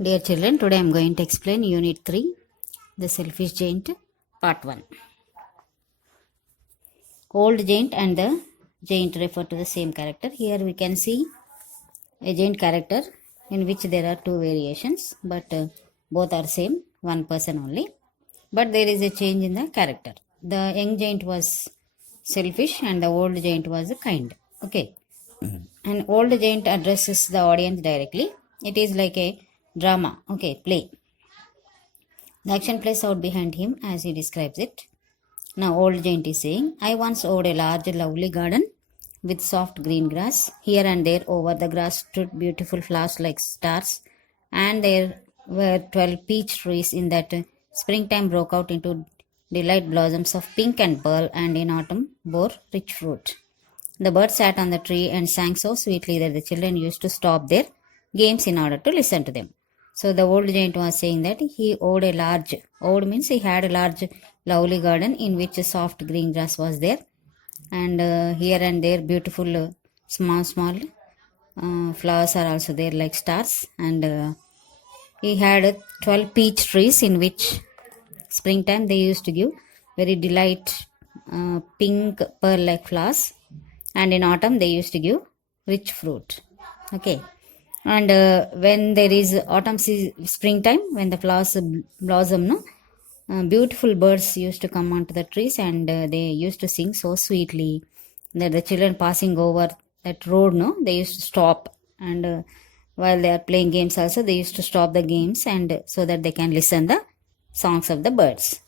Dear children, today I am going to explain Unit 3, The Selfish Giant, Part 1. Old giant and the giant refer to the same character. Here we can see a giant character in which there are two variations, but both are same, one person only. But there is a change in the character. The young giant was selfish and the old giant was kind. Okay. An old giant addresses the audience directly. It is like a drama. Okay, play. The action plays out behind him as he describes it. Now, old giant is saying, I once owned a large, lovely garden with soft green grass. Here and there over the grass stood beautiful flowers like stars, and there were 12 peach trees in that springtime broke out into delight blossoms of pink and pearl, and in autumn bore rich fruit. The birds sat on the tree and sang so sweetly that the children used to stop their games in order to listen to them. So the old giant was saying that he owned means he had a large, lovely garden in which a soft green grass was there, and here and there beautiful, small flowers are also there like stars, and he had 12 peach trees in which springtime they used to give very delight, pink pearl like flowers, and in autumn they used to give rich fruit. Okay. And when there is springtime, when the flowers blossom, no, beautiful birds used to come onto the trees, and they used to sing so sweetly that the children passing over that road, no, they used to stop, and while they are playing games also they used to stop the games, and so that they can listen the songs of the birds.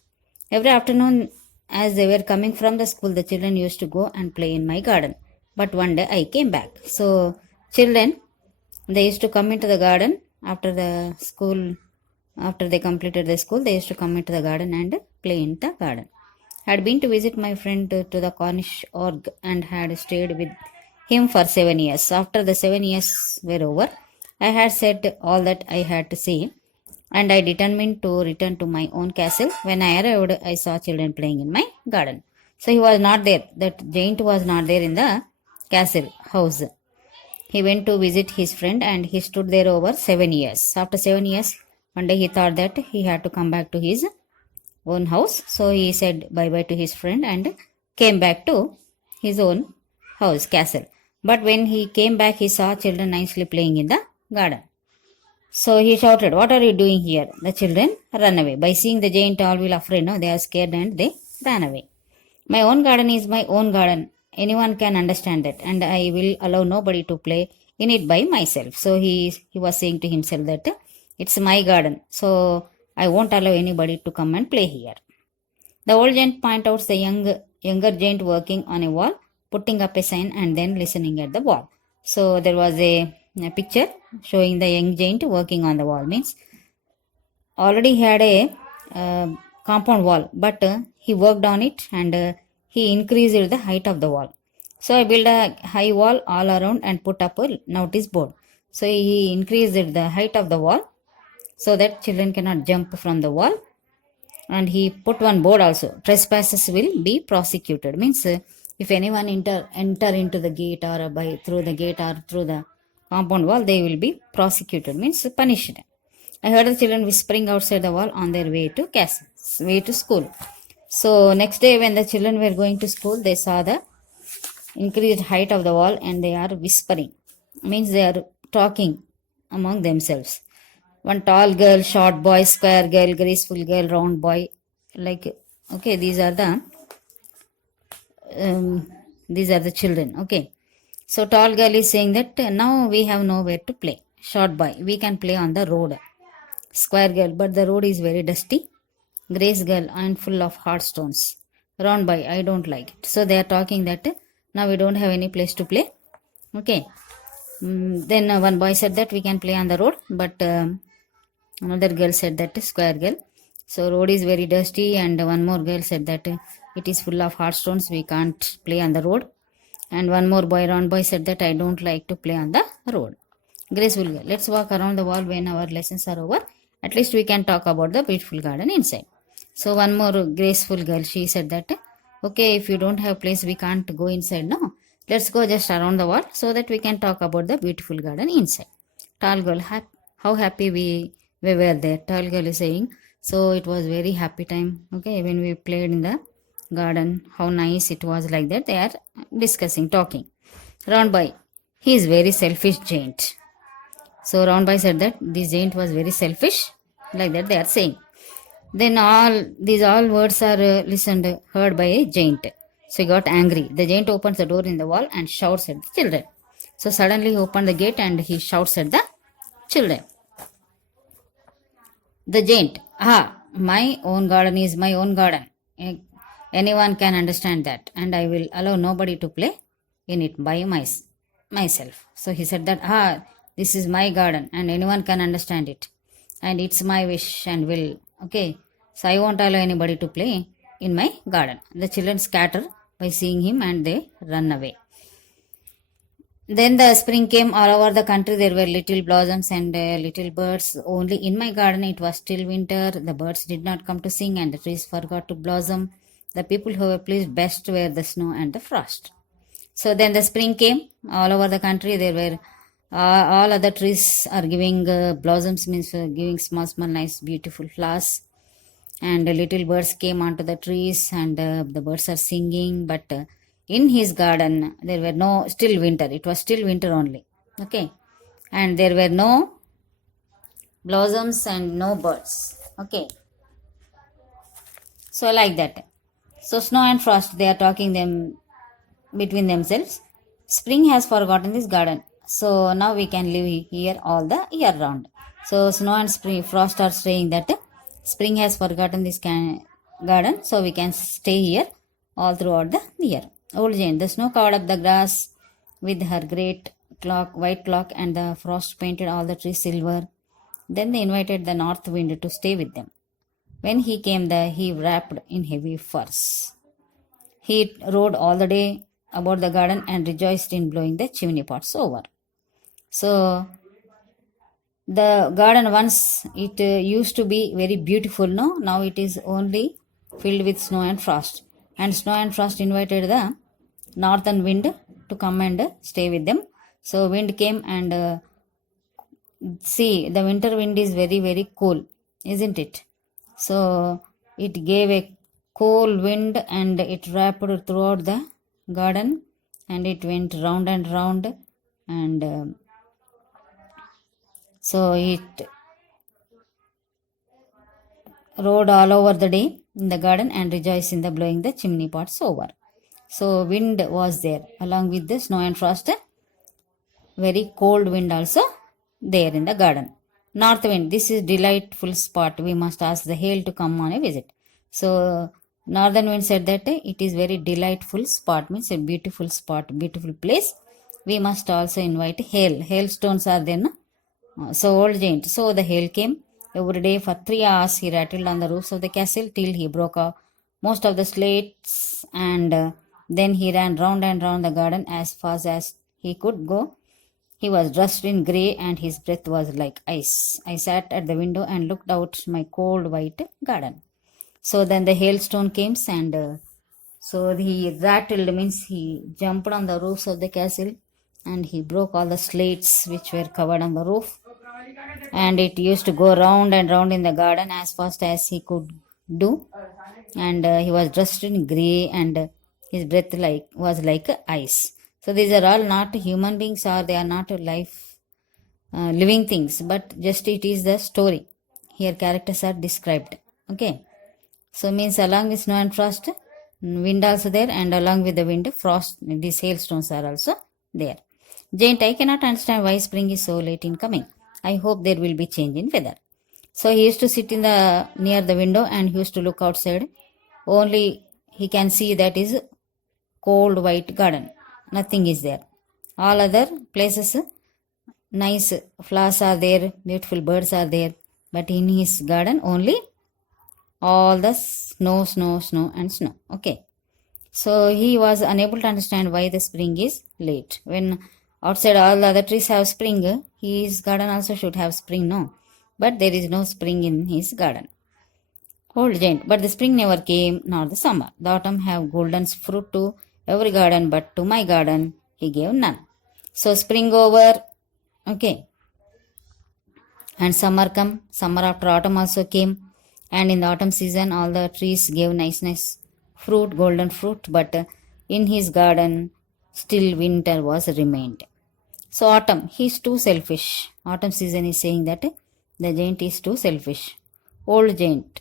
Every afternoon as they were coming from the school, the children used to go and play in my garden. But one day I came back. So children, they used to come into the garden after the school, after they completed the school, they used to come into the garden and play in the garden. I had been to visit my friend to the Cornish org and had stayed with him for 7 years. After the 7 years were over, I had said all that I had to say, and I determined to return to my own castle. When I arrived, I saw children playing in my garden. So he was not there. That giant was not there in the castle house. He went to visit his friend and he stood there over 7 years. After 7 years, one day he thought that he had to come back to his own house. So he said bye bye to his friend and came back to his own house, castle. But when he came back, he saw children nicely playing in the garden. So he shouted, What are you doing here? The children ran away. By seeing the giant, all will afraid. No, they are scared and they ran away. My own garden is my own garden. Anyone can understand that, and I will allow nobody to play in it by myself. So he was saying to himself that it's my garden, so I won't allow anybody to come and play here. The old giant point out the younger giant working on a wall, putting up a sign and then listening at the wall. So there was a picture showing the young giant working on the wall. Means already he had a compound wall, but he worked on it, and he increased the height of the wall. So I built a high wall all around and put up a notice board. So he increased the height of the wall so that children cannot jump from the wall. And he put one board also. Trespassers will be prosecuted. Means if anyone enter into the gate or through the gate or through the compound wall, they will be prosecuted. Means punished. I heard the children whispering outside the wall on their way to school. So next day when the children were going to school, they saw the increased height of the wall and they are whispering. Means they are talking among themselves. One tall girl, short boy, square girl, graceful girl, round boy. Like, okay, these are the children. Okay. So tall girl is saying that now we have nowhere to play. Short boy, we can play on the road. Square girl, but the road is very dusty. Grace girl, and full of hard stones. Round boy, I don't like it. So they are talking that now we don't have any place to play. Okay. Then one boy said that we can play on the road, but another girl said that square girl. So road is very dusty, and one more girl said that it is full of hard stones. We can't play on the road. And one more boy, round boy, said that I don't like to play on the road. Graceful girl, let's walk around the wall when our lessons are over. At least we can talk about the beautiful garden inside. So one more graceful girl, she said that, okay, if you don't have place, we can't go inside now. Let's go just around the wall so that we can talk about the beautiful garden inside. Tall girl, how happy we we were there. Tall girl is saying, so it was very happy time, okay, when we played in the garden, how nice it was, like that they are discussing, talking. Round boy, he is very selfish giant. So round boy said that this giant was very selfish, like that they are saying. Then all words are listened, heard by a giant. So he got angry. The giant opens the door in the wall and shouts at the children. So suddenly he opened the gate and he shouts at the children. The giant, my own garden is my own garden. Anyone can understand that, and I will allow nobody to play in it by myself. So he said that, this is my garden and anyone can understand it, and it's my wish and will. Okay, so I won't allow anybody to play in my garden. The children scatter by seeing him and they run away. Then the spring came all over the country. There were little blossoms and little birds. Only in my garden it was still winter. The birds did not come to sing and the trees forgot to blossom. The people who were pleased best were the snow and the frost. So then the spring came all over the country. There were all other trees are giving blossoms, means giving small, small, nice, beautiful flowers. And little birds came onto the trees and the birds are singing. But in his garden there were no, still winter, it was still winter only. Okay, and there were no blossoms and no birds. Okay, so like that. So snow and frost, they are talking them between themselves. Spring has forgotten this garden, so now we can live here all the year round. So snow and spring, frost are saying that spring has forgotten this garden, so we can stay here all throughout the year. Old giant, the snow covered up the grass with her great clock, white clock, and the frost painted all the trees silver. Then they invited the north wind to stay with them. When he came there, he wrapped in heavy furs. He rode all the day about the garden and rejoiced in blowing the chimney pots over. So the garden, once it used to be very beautiful, no, now it is only filled with snow and frost. And snow and frost invited the northern wind to come and stay with them. So wind came and see, the winter wind is very, very cool, isn't it? So it gave a cool wind and it wrapped throughout the garden and it went round and round. And so it rode all over the day in the garden and rejoiced in the blowing the chimney pots over. So wind was there along with the snow and frost. Very cold wind also there in the garden. North wind, this is delightful spot. We must ask the hail to come on a visit. So northern wind said that it is very delightful spot, means a beautiful spot, beautiful place. We must also invite hail. Hailstones are there, no? So old giant, so the hail came every day for 3 hours. He rattled on the roofs of the castle till he broke off most of the slates, and then he ran round and round the garden as fast as he could go. He was dressed in grey and his breath was like ice. I sat at the window and looked out my cold white garden. So then the hailstone came and so he rattled, means he jumped on the roofs of the castle and he broke all the slates which were covered on the roof. And it used to go round and round in the garden as fast as he could do. And he was dressed in grey and his breath was like ice. So these are all not human beings, or they are not living things, but just it is the story. Here characters are described. Okay, so means along with snow and frost, wind also there, and along with the wind, frost, these hailstones are also there. Giant, I cannot understand why spring is so late in coming. I hope there will be change in weather. So he used to sit in the near the window and he used to look outside. Only he can see that is cold white garden. Nothing is there. All other places, nice flowers are there, beautiful birds are there. But in his garden only all the snow, snow, snow and snow. Okay. So he was unable to understand why the spring is late. When outside all the other trees have spring, his garden also should have spring, no? But there is no spring in his garden. Old giant, but the spring never came, nor the summer. The autumn have golden fruit to every garden, but to my garden he gave none. So spring over, okay, And summer come, summer after autumn also came, and in the autumn season all the trees gave nice fruit, golden fruit, but in his garden still winter was remained. So autumn, he is too selfish. Autumn season is saying that the giant is too selfish, old giant.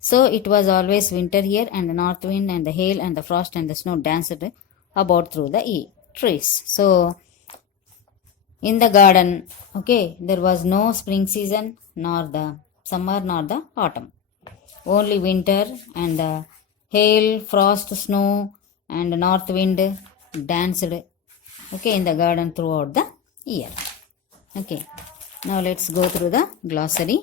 So it was always winter here, and the north wind and the hail and the frost and the snow danced about through the trees. So in the garden, okay, there was no spring season, nor the summer, nor the autumn. Only winter, and the hail, frost, snow, and north wind danced, okay, in the garden throughout the year. Okay, now let's go through the glossary.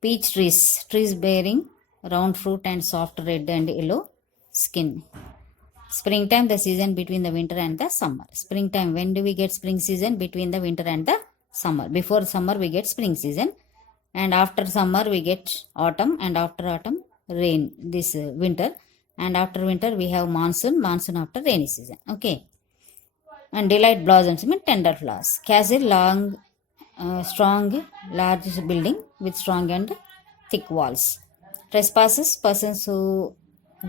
Peach trees, trees bearing round fruit and soft red and yellow skin. Springtime, the season between the winter and the summer. Springtime, when do we get spring season? Between the winter and the summer. Before summer we get spring season, and after summer we get autumn, and after autumn rain, this winter, and after winter we have monsoon, monsoon after rainy season. Okay, and delight blossoms mean tender flowers. Castle, long, strong, large building with strong and thick walls. Trespasses, persons who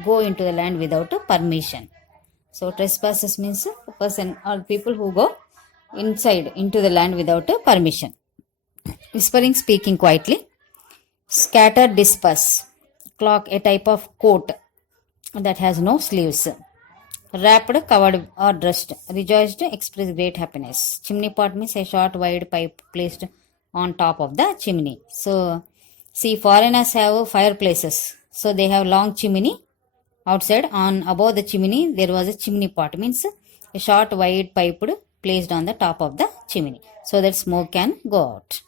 go into the land without permission. So trespasses means a person or people who go inside into the land without permission. Whispering, speaking quietly. Scatter, disperse. Cloak, a type of coat that has no sleeves. Wrapped, covered or dressed. Rejoiced, express great happiness. Chimney pot means a short wide pipe placed on top of the chimney. So see, foreigners have fireplaces, so they have long chimney outside. On above the chimney there was a chimney pot, means a short wide pipe placed on the top of the chimney so that smoke can go out.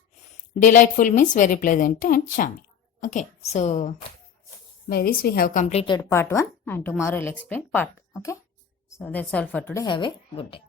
Delightful means very pleasant and charming. Okay, so by this we have completed part 1, and tomorrow I'll explain part 2. Okay, so that's all for today. Have a good day.